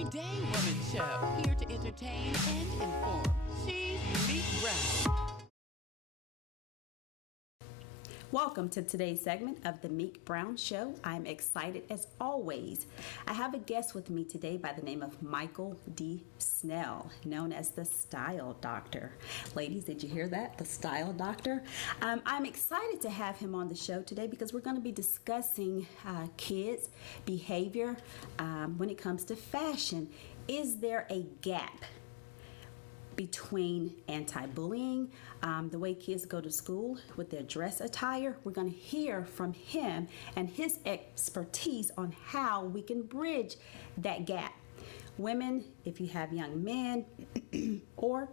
everyday woman show, here to entertain and inform. She's Meek Brown. Welcome to today's segment of the Meek Brown Show. I'm excited as always. I have a guest with me today by the name of Michael D. Snell, known as the Style Doctor. Ladies, did you hear that? The Style Doctor. I'm excited to have him on the show today because we're going to be discussing kids' behavior when it comes to fashion. Is there a gap between anti-bullying, the way kids go to school with their dress attire? We're going to hear from him and his expertise on how we can bridge that gap. Women, if you have young men, or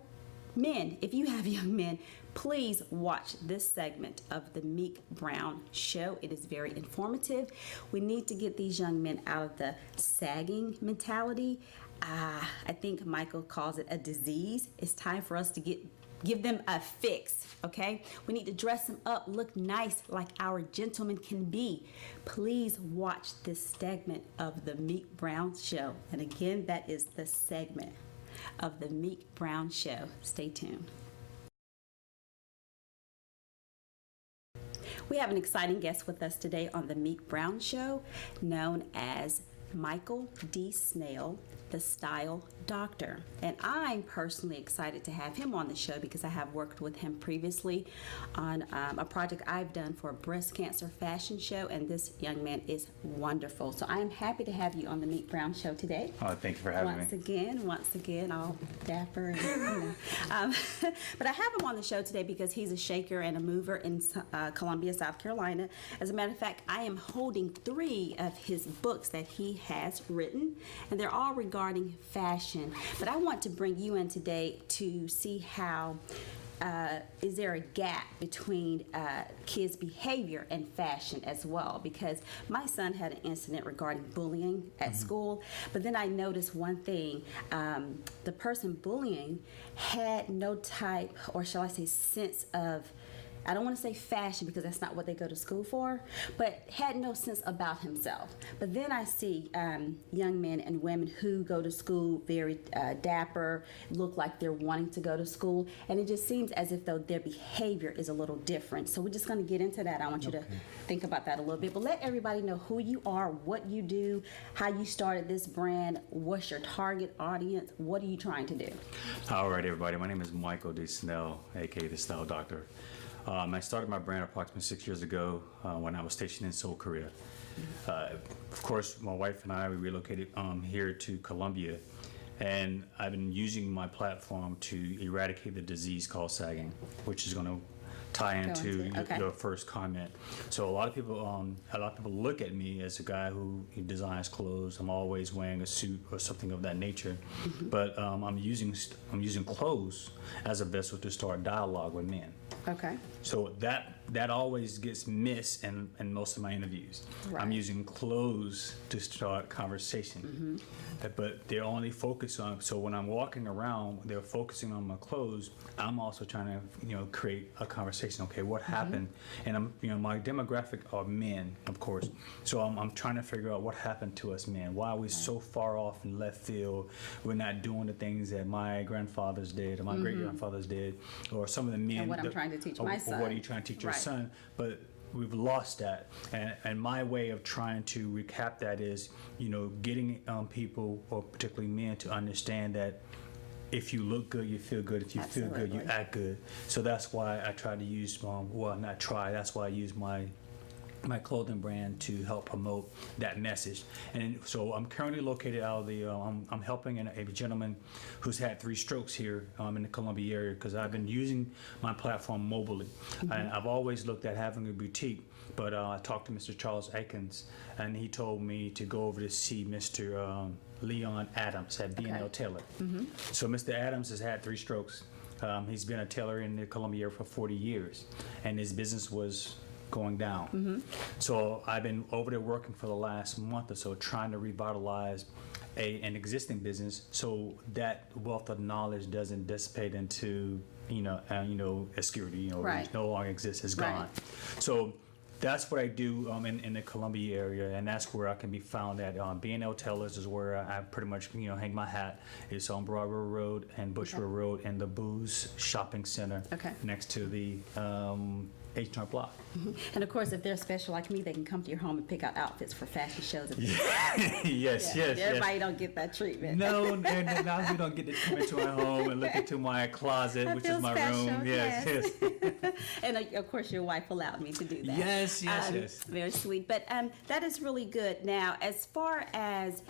men, if you have young men, please watch this segment of the Meek Brown Show. It is very informative. We need to get these young men out of the sagging mentality. I think Michael calls it a disease. It's time for us to give them a fix, okay? We need to dress them up, look nice like our gentlemen can be. Please watch this segment of the Meek Brown Show. And again, that is the segment of the Meek Brown Show. Stay tuned. We have an exciting guest with us today on the Meek Brown Show, known as Michael D. Snell, the Style Doctor. And I'm personally excited to have him on the show because I have worked with him previously on a project I've done for a breast cancer fashion show, and this young man is wonderful. So I am happy to have you on the Meek Brown Show today. Oh, thank you for having me. Once again, all dapper. And, but I have him on the show today because he's a shaker and a mover in Columbia, South Carolina. As a matter of fact, I am holding 3 of his books that he has written, and they're all regarding fashion. But I want to bring you in today to see how is there a gap between kids' behavior and fashion as well, because my son had an incident regarding bullying at school, but then I noticed one thing. The person bullying had no type, or shall I say, sense of, I don't want to say fashion because that's not what they go to school for, but had no sense about himself. But then I see young men and women who go to school very dapper, look like they're wanting to go to school, and it just seems as if though their behavior is a little different. So we're just going to get into that. I want you to think about that a little bit, but let everybody know who you are, what you do, how you started this brand, what's your target audience, what are you trying to do? All right, everybody. My name is Michael D. Snell, aka the Style Doctor. I started my brand approximately 6 years ago when I was stationed in Seoul, Korea. Of course, my wife and I, we relocated here to Columbia, and I've been using my platform to eradicate the disease called sagging, which is going to tie into your first comment. So a lot of people look at me as a guy who designs clothes. I'm always wearing a suit or something of that nature, but I'm using clothes as a vessel to start dialogue with men. Okay. So that always gets missed in most of my interviews. Right. I'm using clothes to start conversation, but they're only focused on. So when I'm walking around, they're focusing on my clothes. I'm also trying to create a conversation. Okay, what happened? And my demographic are men, of course. So I'm trying to figure out what happened to us men. Why are we so far off in left field? We're not doing the things that my grandfathers did or my great grandfathers did, or some of the men. And what I'm trying to teach my son. Or what are you trying to teach your son? But we've lost that, and my way of trying to recap that is, getting people, or particularly men, to understand that if you look good, you feel good. If you feel good, you act good. So that's why I try to use, that's why I use my clothing brand to help promote that message. And so I'm currently located out of the, I'm helping a gentleman who's had 3 strokes here in the Columbia area, because I've been using my platform mobily. And I've always looked at having a boutique, but I talked to Mr. Charles Aikens, and he told me to go over to see Mr. Leon Adams at B&L Taylor. So Mr. Adams has had 3 strokes. He's been a tailor in the Columbia area for 40 years, and his business was going down. So I've been over there working for the last month or so, trying to revitalize an existing business, so that wealth of knowledge doesn't dissipate into obscurity. It no longer exists. It's gone. So that's what I do in the Columbia area, and that's where I can be found at. B&L Tellers is where I pretty much hang my hat. It's on Broadway Road and Bushwick Road in the Booze Shopping Center, Okay. next to the H&R Block. And of course, if they're special like me, they can come to your home and pick out outfits for fashion shows. Yes, yes. Everybody don't get that treatment. No, and now you don't get to come into my home and look into my closet, That which is feels my special, room. Yes, yes. And of course, your wife allowed me to do that. Yes, yes, yes. Very sweet. But that is really good. Now, as far as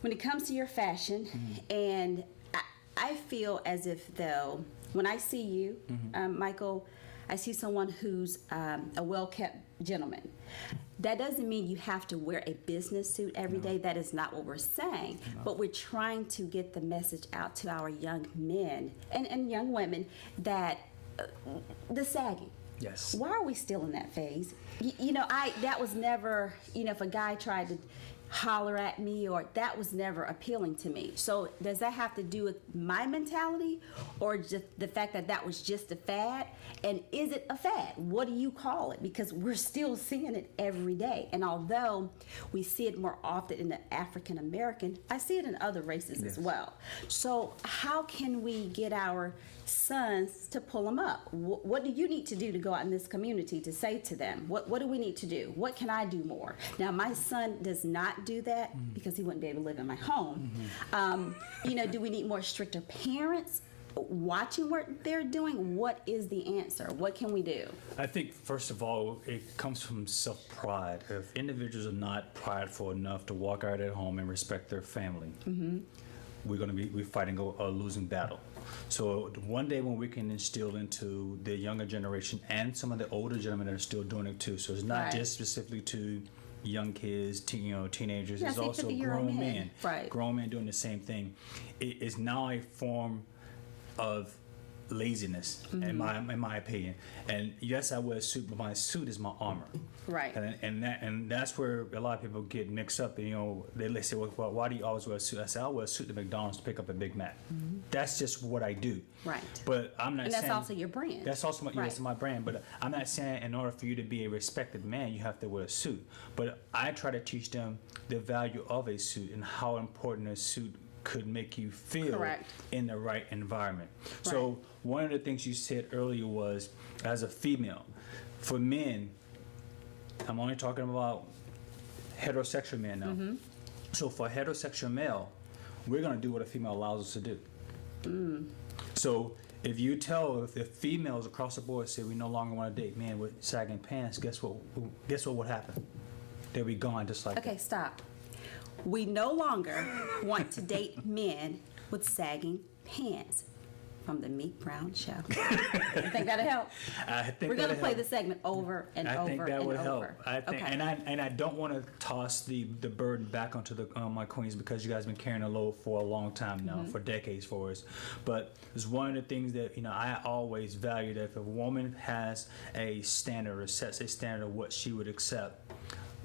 when it comes to your fashion, and I feel as if though, when I see you, Michael, I see someone who's a well-kept gentleman. That doesn't mean you have to wear a business suit every day. That is not what we're saying. No. But we're trying to get the message out to our young men and young women that the sagging. Yes. Why are we still in that phase? That was never, if a guy tried to holler at me, or that was never appealing to me. So does that have to do with my mentality, or just the fact that that was just a fad? And is it a fad? What do you call it? Because we're still seeing it every day. And although we see it more often in the African American, I see it in other races as well. So how can we get our sons to pull them up? What do you need to do to go out in this community to say to them, what do we need to do? What can I do more? Now, my son does not do that because he wouldn't be able to live in my home. Do we need more stricter parents watching what they're doing? What is the answer? What can we do? I think, first of all, it comes from self-pride. If individuals are not prideful enough to walk out at home and respect their family, we're fighting a losing battle. So one day when we can instill into the younger generation and some of the older gentlemen that are still doing it too. So it's not just specifically to young kids, teenagers. Yeah, It's also grown men. Right. Grown men doing the same thing. It is now a form of laziness, in my opinion. And yes, I wear a suit, but my suit is my armor. Right. And that's where a lot of people get mixed up. They say, well, why do you always wear a suit? I say, I wear a suit to McDonald's to pick up a Big Mac. That's just what I do. Right. But I'm not And saying... that's also your brand. That's also Right. my brand. But I'm not saying in order for you to be a respected man, you have to wear a suit. But I try to teach them the value of a suit and how important a suit could make you feel Correct. in the right environment. Right. So one of the things you said earlier was, as a female, for men, I'm only talking about heterosexual men now. So for a heterosexual male, we're going to do what a female allows us to do. So if you tell if females across the board say we no longer want to date men with sagging pants, guess what would happen? They'll be gone just like Okay, stop. We no longer want to date men with sagging pants. From the Meek Brown Show. You think that'll help? I think We're going to that'll play help. the segment over and I over think that and would over. help. I think, Okay. and I don't want to toss the burden back onto the my queens, because you guys have been carrying a load for a long time now, for decades for us. But it's one of the things that I always value, that if a woman has a standard or sets a standard of what she would accept,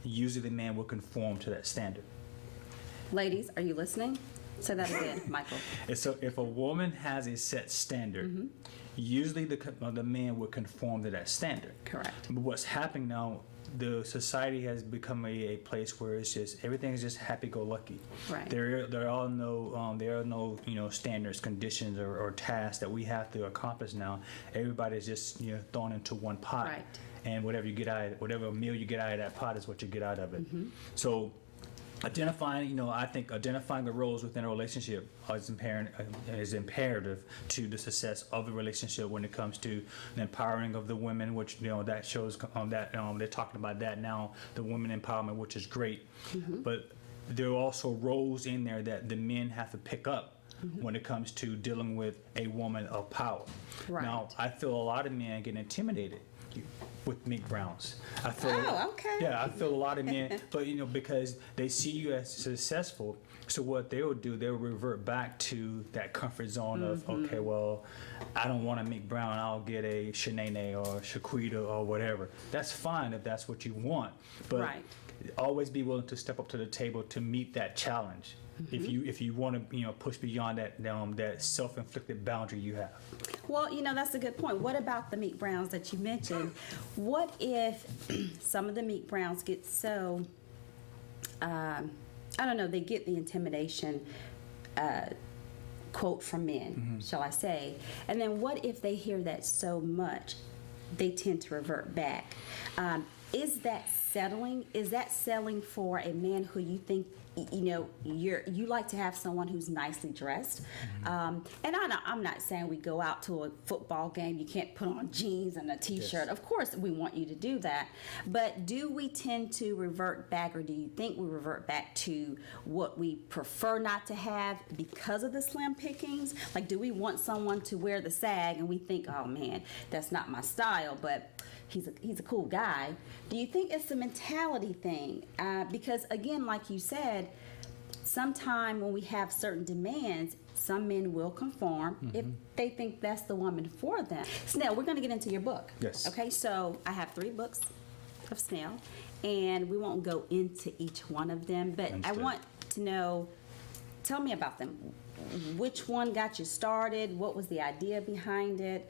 usually the man will conform to that standard. Ladies, are you listening? Say that again, Michael. And so if a woman has a set standard, usually the man will conform to that standard. Correct. But what's happening now, the society has become a place where it's just everything's just happy-go-lucky. Right. There are no standards, conditions, or tasks that we have to accomplish now. Everybody's just thrown into one pot, Right. and whatever whatever meal you get out of that pot is what you get out of it. So identifying the roles within a relationship is imperative to the success of the relationship when it comes to the empowering of the women, which that shows that they're talking about that now, the women empowerment, which is great. But there are also roles in there that the men have to pick up when it comes to dealing with a woman of power. Right. Now, I feel a lot of men get intimidated with Meek Browns. I feel, okay. Yeah, I feel a lot of men, but because they see you as successful, so what they will do, they'll revert back to that comfort zone of, okay, well, I don't want a Meek Brown, I'll get a Shanae or Shaquita or whatever. That's fine if that's what you want, but Right. always be willing to step up to the table to meet that challenge. if you want to push beyond that self-inflicted boundary you have. Well, that's a good point. What about the Meek Browns that you mentioned? What if some of the Meek Browns get so, I don't know, they get the intimidation quote from men, shall I say, and then what if they hear that so much, they tend to revert back? Is that settling? Is that selling for a man who you think you like to have someone who's nicely dressed? And I'm not saying we go out to a football game, you can't put on jeans and a t-shirt. Yes. Of course we want you to do that, but do we tend to revert back, or do you think we revert back to what we prefer not to have because of the slim pickings? Like, do we want someone to wear the sag and we think, oh man, that's not my style, but he's a cool guy? Do you think it's a mentality thing? Because again, like you said, sometime when we have certain demands, some men will conform if they think that's the woman for them. Snell, we're going to get into your book. Yes. Okay, so I have 3 books of Snell, and we won't go into each one of them, but Understood. I want to know, tell me about them. Which one got you started? What was the idea behind it?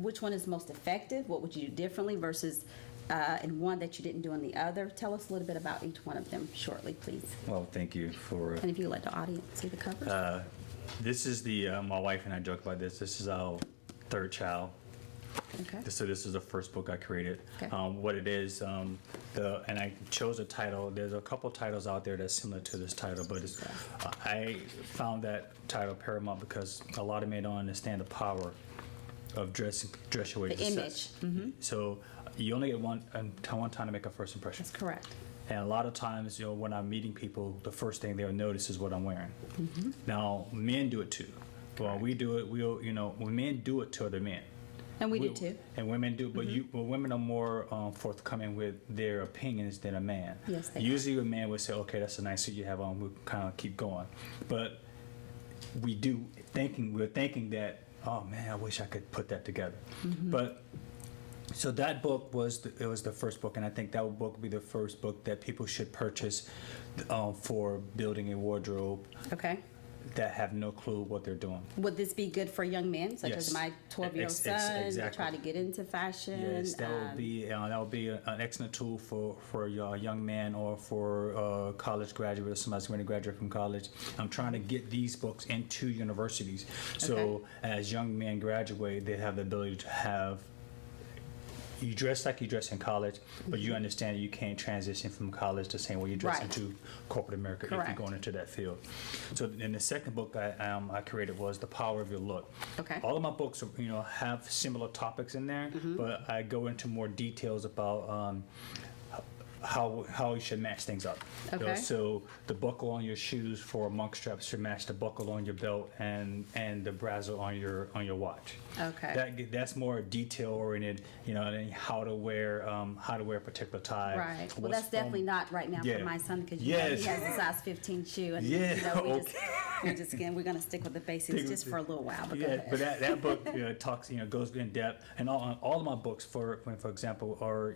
Which one is most effective? What would you do differently versus and one that you didn't do in the other? Tell us a little bit about each one of them shortly, please. Well, thank you for. And if you let the audience see the cover. This is my wife and I joke about this. This is our 3rd child. Okay. So this is the first book I created. Okay. What it is, and I chose a title. There's a couple titles out there that's similar to this title, but I found that title paramount because a lot of men don't understand the power of dress your way to The success. image. So you only get one time to make a first impression. That's correct. And a lot of times, when I'm meeting people, the first thing they'll notice is what I'm wearing. Now, men do it too. Well, we do it. When men do it to other men. And we do too. And women do, but women are more forthcoming with their opinions than a man. Yes, they Usually, a man would say, "Okay, that's a nice suit you have on." We'll kind of keep going, but we're thinking that, oh man, I wish I could put that together. But so that book was the first book, and I think that book would be the first book that people should purchase for building a wardrobe Okay. that have no clue what they're doing. Would this be good for young men, such Yes. as my 12-year-old son, exactly. try to get into fashion? Yes, that would be an excellent tool for a young man or for a college graduate or somebody who's going to graduate from college. I'm trying to get these books into universities, so as young men graduate, they have the ability to have. You dress like you dress in college, but you understand that you can't transition from college to saying, well, you dress Right. into corporate America if Correct. you're going into that field. So, in the second book I created was The Power of Your Look. Okay. All of my books, have similar topics in there, but I go into more details about how you should match things up. Okay. So the buckle on your shoes for monk straps should match the buckle on your belt and the bracelet on your watch. Okay. That's more detail oriented, and how to wear a particular tie. Right. Well, What's that's definitely not right now Yeah. for my son, because Yes. he has a size 15 shoe, and Yeah, we're going to stick with the basics Stick just with for a little while. But go Yeah, ahead. but that book talks, goes in depth, and all of my books, for example, are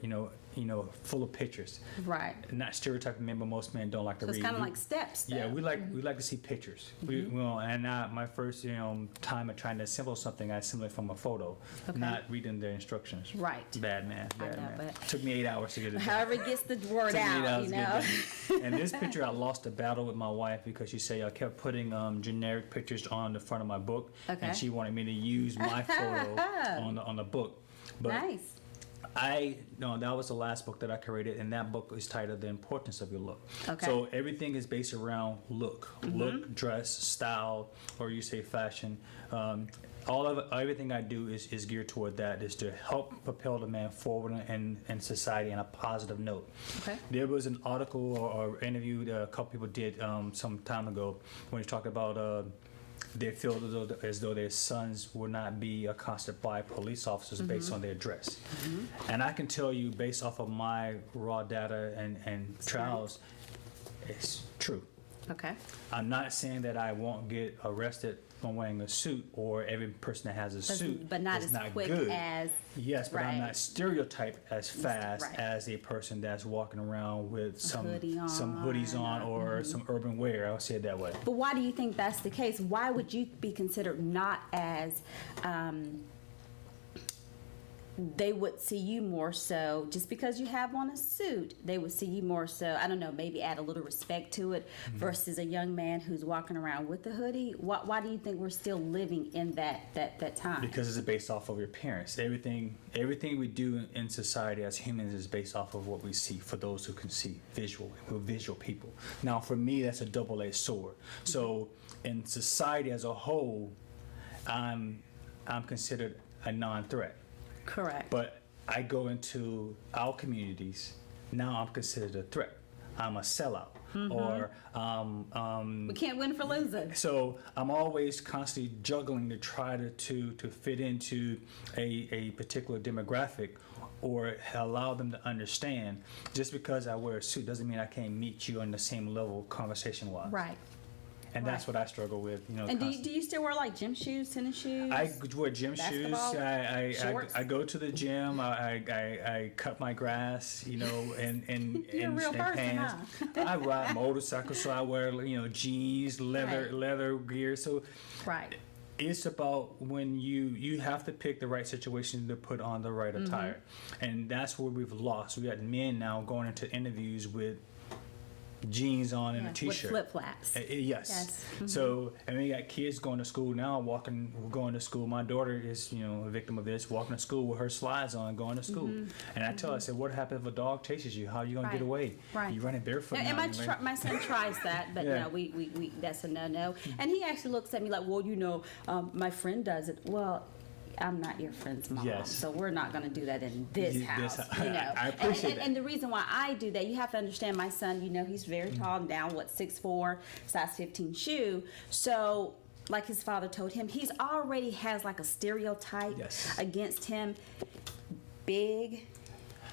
full of pictures. Right. Not stereotyping men, but most men don't like to So read. it's kind of like steps. Yeah, though. we like to see pictures. My first time of trying to assemble something, I assembled it from a photo, Okay. not reading the instructions. Right. Bad man. I know, man. but- Took me 8 hours to get it done. However it gets the word Took me 8 out, hours to get it done. And this picture, I lost a battle with my wife because she said I kept putting generic pictures on the front of my book, Okay. and she wanted me to use my photo on the book. But Nice. that was the last book that I created, and that book is titled The Importance of Your Look. Okay. So everything is based around look, dress, style, or you say fashion. Everything I do is geared toward that, is to help propel the man forward in society on a positive note. Okay. There was an article or interview that a couple people did some time ago when he talked about they feel as though their sons will not be accosted by police officers based on their dress. And I can tell you, based off of my raw data and trials, it's true. Okay. I'm not saying that I won't get arrested I'm wearing a suit, or every person that has a suit but not is as not quick good. as Yes, but I'm right. not stereotyped as fast Right. as a person that's walking around with some hoodie hoodies on, on, or some urban wear. I'll say it that way. But why do you think that's the case? Why would you be considered not as they would see you more so just because you have on a suit? They would see you more so, I don't know, maybe add a little respect to it versus a young man who's walking around with a hoodie. Why do you think we're still living in that time? Because it's based off of your parents. Everything we do in society as humans is based off of what we see. For those who can see, we're visual people. Now, for me, that's a double-edged sword. So, in society as a whole, I'm considered a non-threat. Correct. But I go into our communities, now I'm considered a threat. I'm a sellout. Or We can't win for losing. so I'm always constantly juggling to try to fit into a particular demographic, or allow them to understand. Just because I wear a suit doesn't mean I can't meet you on the same level conversation wise. Right. And that's what I struggle with. And do you still wear like gym shoes, tennis shoes? I wear gym shoes. Basketball shorts? I go to the gym. I cut my grass, and You're a real person, pants. huh? I ride motorcycles, so I wear jeans, leather gear. So Right. it's about when you have to pick the right situation to put on the right attire, and that's where we've lost. We got men now going into interviews with jeans on and a With t-shirt. flip-flops. Yes. Yes. So, and we got kids going to school now, going to school. My daughter is, a victim of this, walking to school with her slides on, going to school. And I tell her, I said, what happens if a dog chases you? How are you going to get Right. away? Right. You're running barefoot And now. my son tries that, but Yeah. no, we that's a no. And he actually looks at me like, well, my friend does it. Well, I'm not your friend's mom, Yes. so we're not going to do that in this house. I appreciate that. And the reason why I do that, you have to understand my son, he's very tall and down, 6'4", size 15 shoe. So, like his father told him, he's already has like a stereotype Yes. against him, big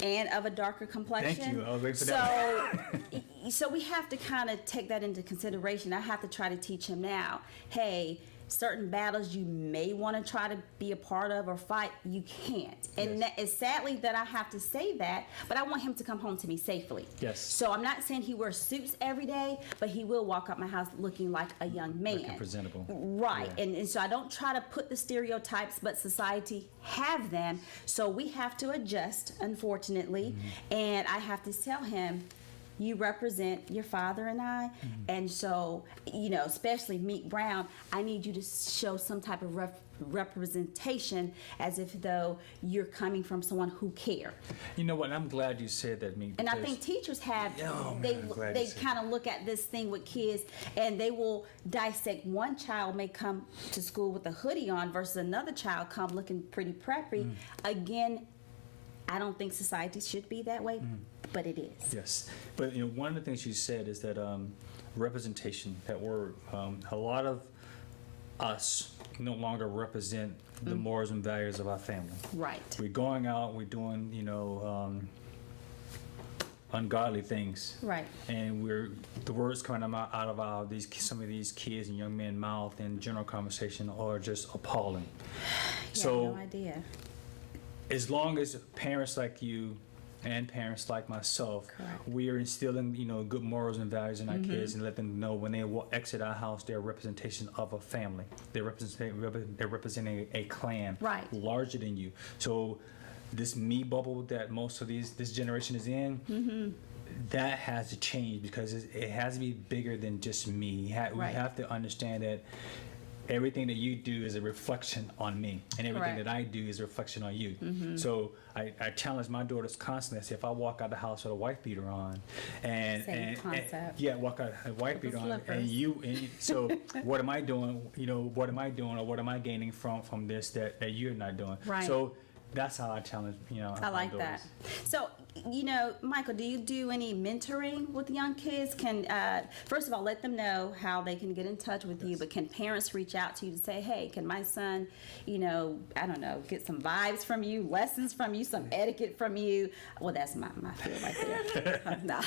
and of a darker complexion. Thank you. I was waiting for that. So we have to kind of take that into consideration. I have to try to teach him now, hey, certain battles you may want to try to be a part of or fight, you can't. And Yes. that is sadly that I have to say that, but I want him to come home to me safely. Yes. So I'm not saying he wears suits every day, but he will walk out my house looking like a young man. Looking presentable. Right. Yeah. And so I don't try to put the stereotypes, but society have them. So we have to adjust, unfortunately. And I have to tell him, you represent your father and I, and so, especially Meek Brown, I need you to show some type of representation as if though you're coming from someone who care. You know what? I'm glad you said that, Meek. And I because- think teachers have, Oh, man, they I'm glad you they said kind of look at this thing with kids and they will dissect. One child may come to school with a hoodie on versus another child come looking pretty preppy. Again, I don't think society should be that way, but it is. Yes, but one of the things you said is that representation, that word, a lot of us no longer represent the morals and values of our family. Right. We're going out, we're doing, ungodly things. Right. And the words coming out of some of these kids and young men's mouth in general conversation are just appalling. Yeah, So no idea. as long as parents like you and parents like myself, Correct. we are instilling, good morals and values in our kids, and let them know when they exit our house, they're a representation of a family. They're representing a clan, Right. larger than you. So this me bubble that most of this generation is in, that has to change, because it has to be bigger than just me. We Right. have to understand that everything that you do is a reflection on me, and everything Correct. that I do is a reflection on you. So I challenge my daughters constantly. I say, if I walk out the house with a wife beater on, Same concept. walk out a wife With the beater on, slippers. so what am I doing? What am I doing, or what am I gaining from this that you're not doing? Right. So that's how I challenge, I like that. So, Michael, do you do any mentoring with young kids? Can first of all, let them know how they can get in touch with you, but can parents reach out to you to say, hey, can my son, I don't know, get some vibes from you, lessons from you, some etiquette from you? Well, that's my field right there. No.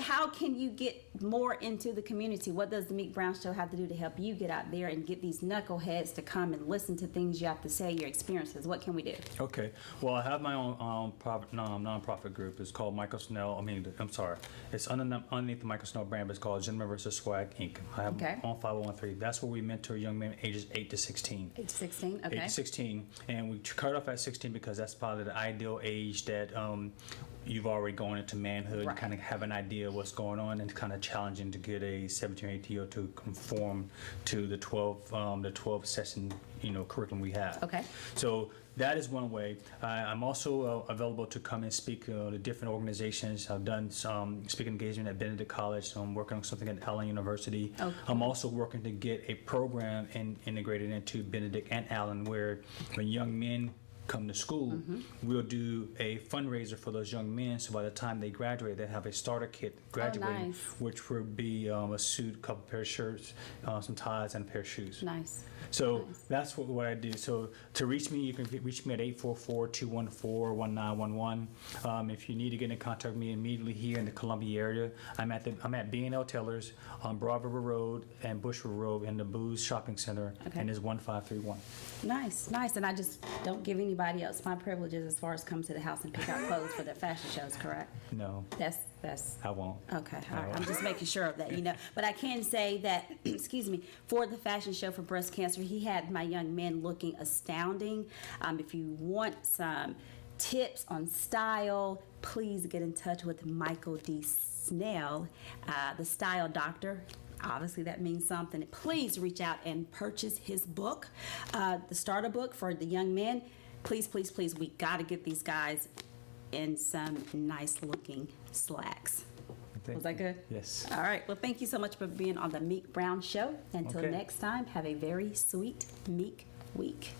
How can you get more into the community? What does the Meek Brown Show have to do to help you get out there and get these knuckleheads to come and listen to things you have to say, your experiences? What can we do? Okay. Well, I have my own nonprofit group. It's called Michael Snell. It's underneath the Michael Snell brand, but it's called Gentleman vs. Swag Inc. I have on 5013. That's where we mentor young men ages 8 to 16. 8 to 16, okay. 8 to 16, and we cut off at 16 because that's probably the ideal age that you've already gone into manhood. Right. You kind of have an idea of what's going on, and it's kind of challenging to get a 17 or 18-year-old to conform to the 12 session curriculum we have. Okay. So that is one way. I'm also available to come and speak to different organizations. I've done some speaking engagement at Benedict College. So I'm working on something at Allen University. Okay. I'm also working to get a program integrated into Benedict and Allen where when young men come to school, we'll do a fundraiser for those young men. So by the time they graduate, they have a starter kit graduating, nice. which would be a suit, a couple pair of shirts, some ties, and a pair of shoes. Nice. So Nice. that's what I do. So to reach me, you can reach me at 844-214-1911. If you need to get in contact with me immediately here in the Columbia area, I'm at B&L Tellers on Broad River Road and Bush River Road in the Booz Shopping Center, Okay. and it's 1531. Nice. And I just don't give anybody else my privileges as far as come to the house and pick out clothes for their fashion shows, correct? No, That's I won't. okay. All right. I'm just making sure of that, But I can say that, excuse me, for the fashion show for breast cancer, he had my young men looking astounding. If you want some tips on style, please get in touch with Michael D. Snell, the style doctor. Obviously, that means something. Please reach out and purchase his book, the starter book for the young men. Please, please, please, we got to get these guys in some nice looking slacks. Was that good? Yes. All right. Well, thank you so much for being on the Meek Brown Show. Until Okay. next time, have a very sweet Meek week.